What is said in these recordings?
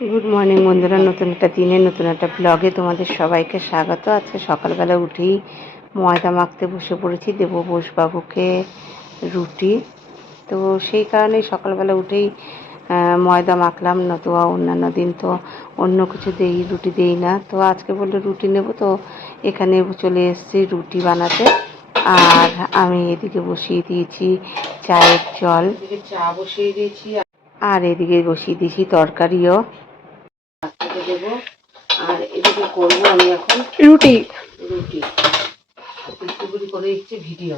Good morning বন্ধুরা। নতুন একটা দিনে নতুন একটা ব্লগে তোমাদের সবাইকে স্বাগত। আজকে সকালবেলা উঠেই ময়দা মাখতে বসে পড়েছি দেবো বোসবাবুকে রুটি। তো সেই কারণে সকালবেলা উঠেই ময়দা মাখলাম নতুবা অন্যান্য দিন তো অন্য কিছু দেই রুটি দেই না। তো আজকে বলল রুটি নেব তো এখানে চলে এসেছি রুটি বানাতে। আর আমি এদিকে বসিয়ে দিয়েছি চায়ের জল। চা বসিয়ে দিয়েছি। আর এদিকে বসিয়ে দিয়েছি তরকারিও। আর করব আমি এখন? রুটি। রুটি। করে দিচ্ছি ভিডিও।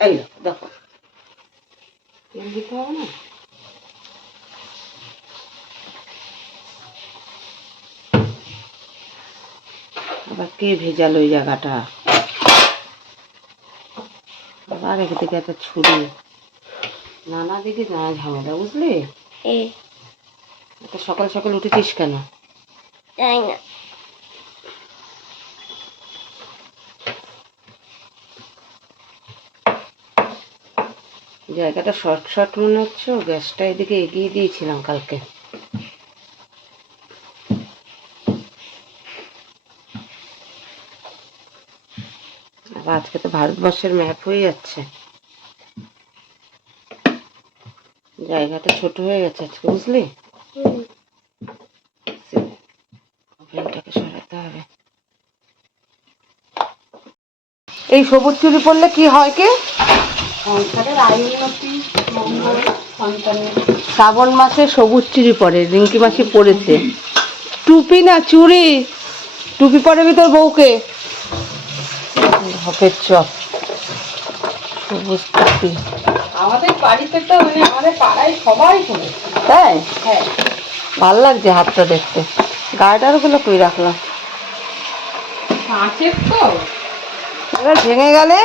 এই দেখো, দেখো। তেল দিতে হবে না? আবার কে ভেজালো ওই জায়গাটা? আবার একদিকে একটা ছুরি। নানা দিকে নানা ঝামেলা বুঝলি? সকাল সকাল উঠেছিস কেন? না। জায়গাটা শর্ট শর্ট মনে হচ্ছে গ্যাসটা এদিকে এগিয়ে দিয়েছিলাম কালকে। আজকে তো ভারতবর্ষের ম্যাপ হয়ে যাচ্ছে। জায়গাটা ছোট হয়ে গেছে আজকে বুঝলি? ওভেনটাকে সরাতে হবে। এই সবুজ চুরি পরলে কি হয় কি? শ্রাবণ মাসে সবুজ চুরি পরে রিঙ্কি মাসি পরেছে। টুপি না চুড়ি? টুপি পরে তোর বউকে? হপের চপ সবুজ টুপি আমাদের বাড়িতে তো মানে আমাদের পাড়ায় সবাই করে তাই? হ্যাঁ। ভালো লাগছে হাতটা দেখতে। গার্ডারগুলো কই রাখলাম? কাঁচের তো। এবার ভেঙে গেলে?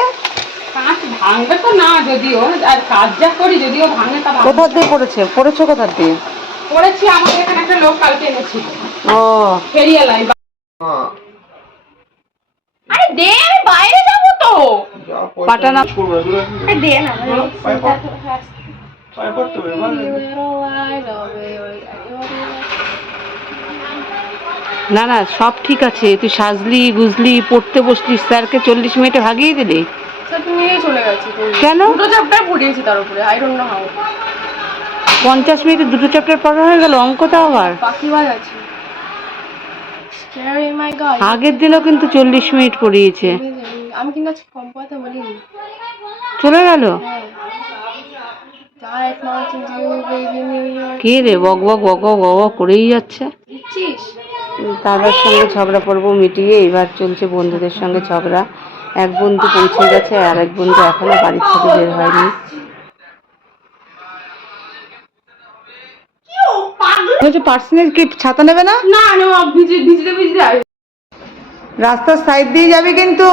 কাঁচ ভাঙবে তো না যদিও আর কাজ যা করি যদিও ভাঙে তা। কোথার দিয়ে পড়েছে? পড়েছো কোথার দিয়ে? করেছি আমাদের এখানে একটা লোক কালকে এনেছিল। ও। ফেরিয়ালাই আরে দে বাইরে তো? পাটানা না না না সব ঠিক আছে। তুই সাজলি গুজলি পড়তে বসলি স্যারকে চল্লিশ মিনিটে ভাগিয়ে দিলি? নিয়ে চলে গেছে কেন? দুটো চ্যাপ্টার পড়িয়েছি তার উপরে আই ডোন্ট নো হাউ পঞ্চাশ মিনিটে দুটো চ্যাপ্টার পড়া হয়ে গেল অঙ্কটা আবার. আগের দিনও কিন্তু চল্লিশ মিনিট পড়িয়েছে। আমি কিন্তু আজকে কম কথা বলিনি। চলে গেল? হ্যাঁ. কে রে বক বক বক বক করেই যাচ্ছে। তাদের সঙ্গে ঝগড়া পর্ব মিটিয়ে এবার চলছে বন্ধুদের সঙ্গে ঝগড়া। এক বন্ধু পৌঁছে গেছে আর এক বন্ধু এখনও বাড়ির থেকে বের হয়নি। পার্সোনাল কি ছাতা নেবে না? না না ভিজে ভিজতে ভিজতে রাস্তার সাইড দিয়ে যাবি কিন্তু।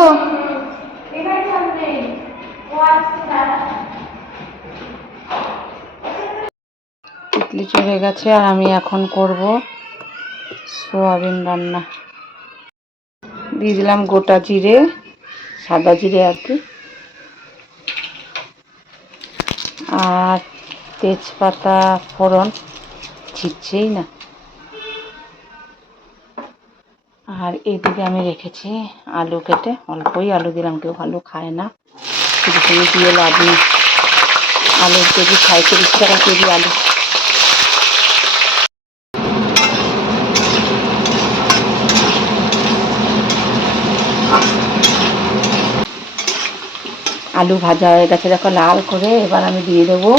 ইডলি চলে গেছে আর আমি এখন করব সোয়াবিন রান্না। দিয়ে দিলাম গোটা জিরে, সাদা জিরে আর কি। আর তেজপাতা ফোড়ন, ছিটছেই না। আর এইদিকে আমি রেখেছি আলু কেটে, অল্পই আলু দিলাম, কেউ আলু খায় না। দিয়ে লাভ নেই। আলুর কেজি সাঁত্রিশ টাকা কেজি আলু। আলু ভাজা হয়ে গেছে, দেখো লাল করে। এবার আমি দিয়ে দেবো।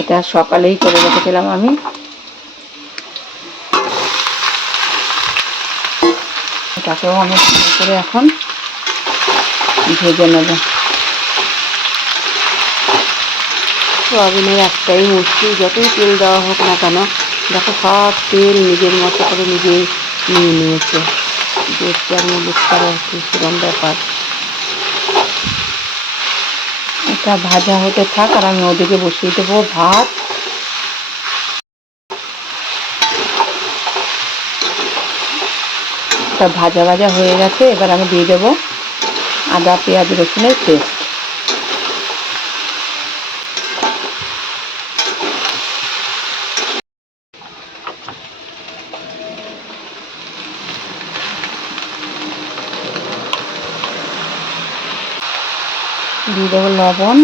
এটা সকালেই করে রেখেছিলাম আমি। এটাকেও আমি করে এখন ভেজে নেব। সোয়াবিনের একটাই মুশকিল, যতই তেল দেওয়া হোক না কেন, দেখো সব তেল নিজের মতো করে নিজে নিয়ে নিয়েছে। আর মুলুক করা হচ্ছে সেরকম ব্যাপার। এটা ভাজা হতে থাক আর আমি ওদিকে বসিয়ে দেবো ভাত। ভাজা ভাজা হয়ে গেছে, এবার আমি দিয়ে দেবো আদা, পেঁয়াজ, রসুনের পেস্ট। দিয়ে দেবো লবণ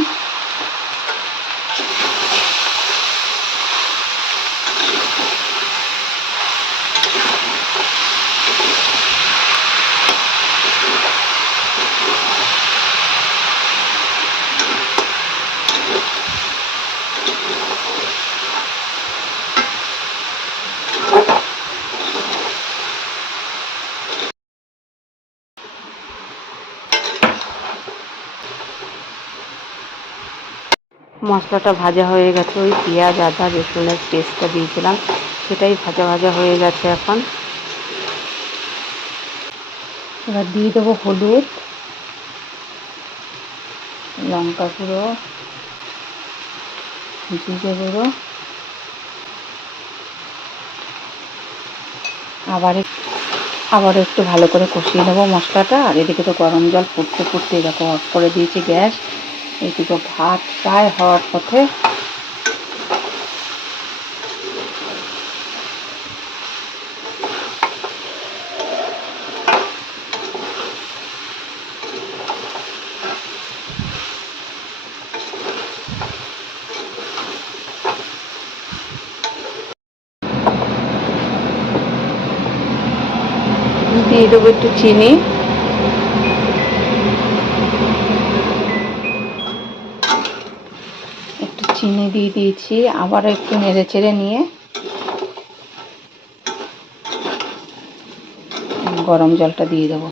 মশলাটা ভাজা হয়ে গেছে। ওই পেঁয়াজ, আদা, রসুনের পেস্টটা দিয়েছিলাম। সেটাই ভাজা ভাজা হয়ে গেছে এখন। এবার দিয়ে দেবো হলুদ, লঙ্কা গুঁড়ো, জিরে গুঁড়ো। আবার আবার একটু ভালো করে কষিয়ে নেব মশলাটা। আর এদিকে তো গরম জল ফুটতে ফুটতে দেখো অফ করে দিয়েছি গ্যাস। এইদিকে ভাত প্রায় হওয়ার পথে দিয়ে দেবো একটু চিনি। দিয়ে দিয়েছি আবার একটু নেড়ে চেড়ে নিয়ে গরম জলটা দিয়ে দেবো।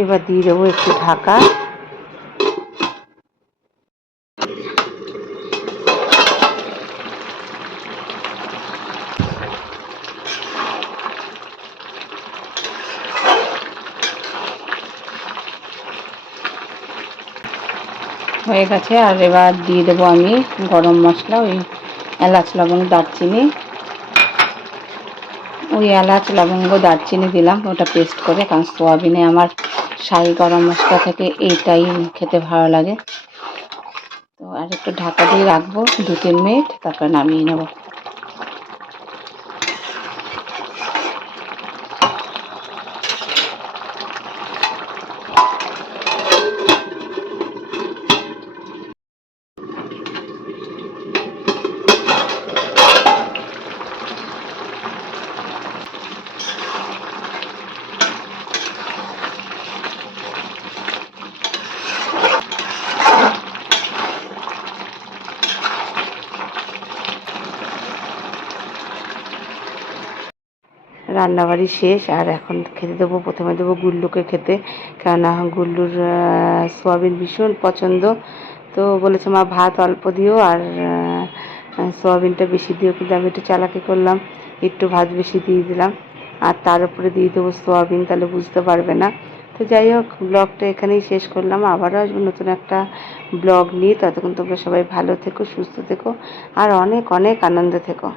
এবার দিয়ে দেবো একটু ঢাকা। হয়ে গেছে, আর এবার দিয়ে দেবো আমি গরম মশলা, ওই এলাচ, লবঙ্গ, দারচিনি। ওই এলাচ, লবঙ্গ, দারচিনি দিলাম, ওটা পেস্ট করে, কারণ সোয়াবিনে আমার শাহি গরম মশলা থেকে এইটাই খেতে ভালো লাগে। তো আর একটু ঢাকা দিয়ে রাখব দু তিন মিনিট, তারপর নামিয়ে নেব। রান্নাবাড়ি শেষ, আর এখন খেতে দেবো, প্রথমে দেবো গুল্লুকে খেতে। কেননা গুল্লুর সোয়াবিন ভীষণ পছন্দ। তো বলেছে, মা, ভাত অল্প দিও, আর সোয়াবিনটা বেশি দিও। কিন্তু আমি একটু চালাকি করলাম, একটু ভাত বেশি দিয়ে দিলাম। আর তার উপরে দিয়ে দেবো সোয়াবিন, তাহলে বুঝতে পারবে না। তো যাই হোক, ব্লগটা এখানেই শেষ করলাম। আবারও আসব নতুন একটা ব্লগ নিয়ে। ততক্ষণ তোমরা সবাই ভালো থেকো, সুস্থ থেকো, আর অনেক অনেক আনন্দ থেকো।